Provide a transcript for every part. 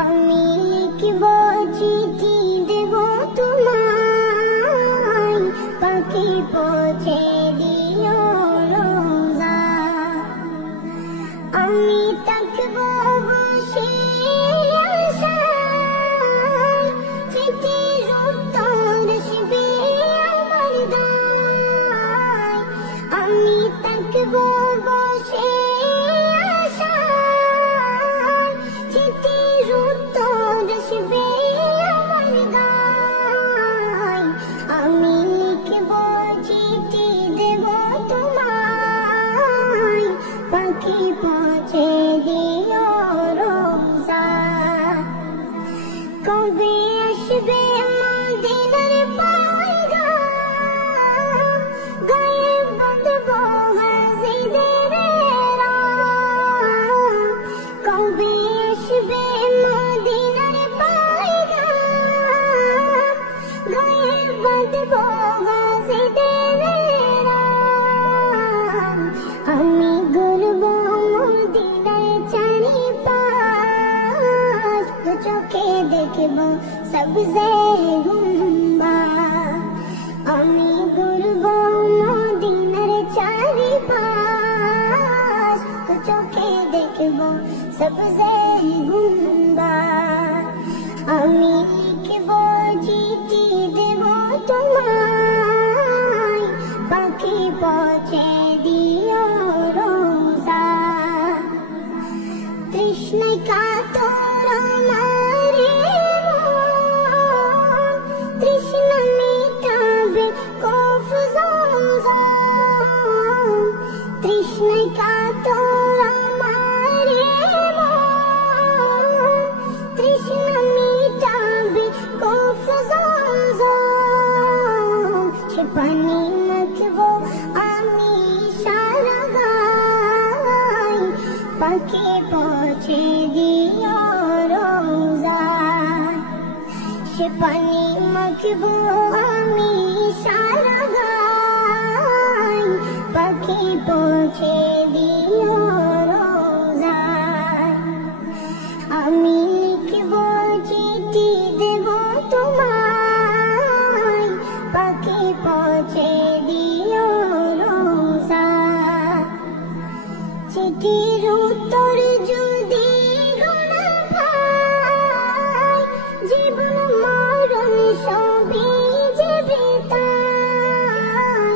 আমি লিখব চিঠি দেব তোমায়, পাখি পৌঁছে দিও রোজা। আমি থাকব বসে আশায়, চিঠির উত্তর আসবে আমার দায়। আমি থাকব বসে আশায়, চিঠির উত্তর আসবে আমার দায়। আমি লিখব চিঠি দেব তোমায়, পাখি পৌঁছে দিও রোজা। কবে আসবে মদিনার পয়গাম, গায়ে বাঁধব হাজিদের রাম। কবে আসবে মদিনার পয়গাম, গায়ে বাঁধব হাজিদের রাম। আমি ঘুরব মদিনার চারিপাশ, দু চোখে দেখব সবজে গুম্বাদ। আমি ঘুরব মদিনার চারিপাশ, দু চোখে দেখব সবজে গুম্বাদ। আমি লিখব চিঠি দেব তোমায়, পাখি পৌঁছে দিও রোজা। তৃষ্ণায় কাতর আমার মন, তৃষ্ণা মিটাবে কফ জমজম। তৃষ্ণায় কাতর আমার মন, তৃষ্ণা মিটাবে কফ জমজম। সে পানি মাখব আমি সারা গায়, পাখি পৌঁছে দিও রোজায়। সে পানি মাখব আমি সারা গায়, পাখি পৌঁছে দিও রোজায়। আমি লিখব চিঠি দেব তোমায়, পাখি পৌঁছে দিও রোজায়। চিঠির উত্তর যদি গোনা পাই, জীবন মরণ সবই যাবে তাই।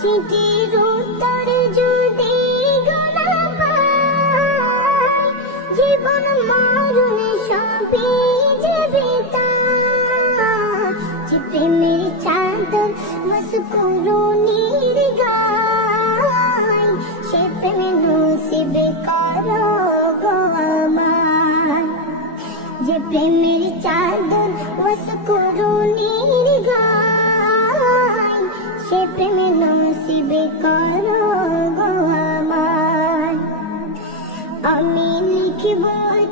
চিঠির উত্তর যদি গোনা পাই, জীবন মরণ সবই যাবে তাই। যে প্রেমের চাদর মস্কুরুনির গায়, সে প্রেমে নসিব করো গো আমায়। যে প্রেমের চাদর মস্কুরুনির গায়, সে প্রেমে নসিব করো গো আমায়। আমি লিখব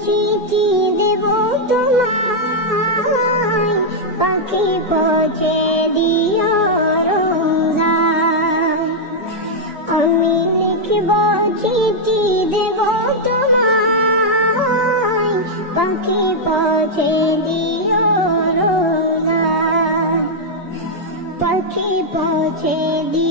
চিঠি দেব তোমায়, পাখি পৌঁছে দিও রোজায়। আমি লিখব চিঠি দেব তোমায়, পাখি পৌঁছে দিও রোজায়। পাখি পৌঁছে দিও।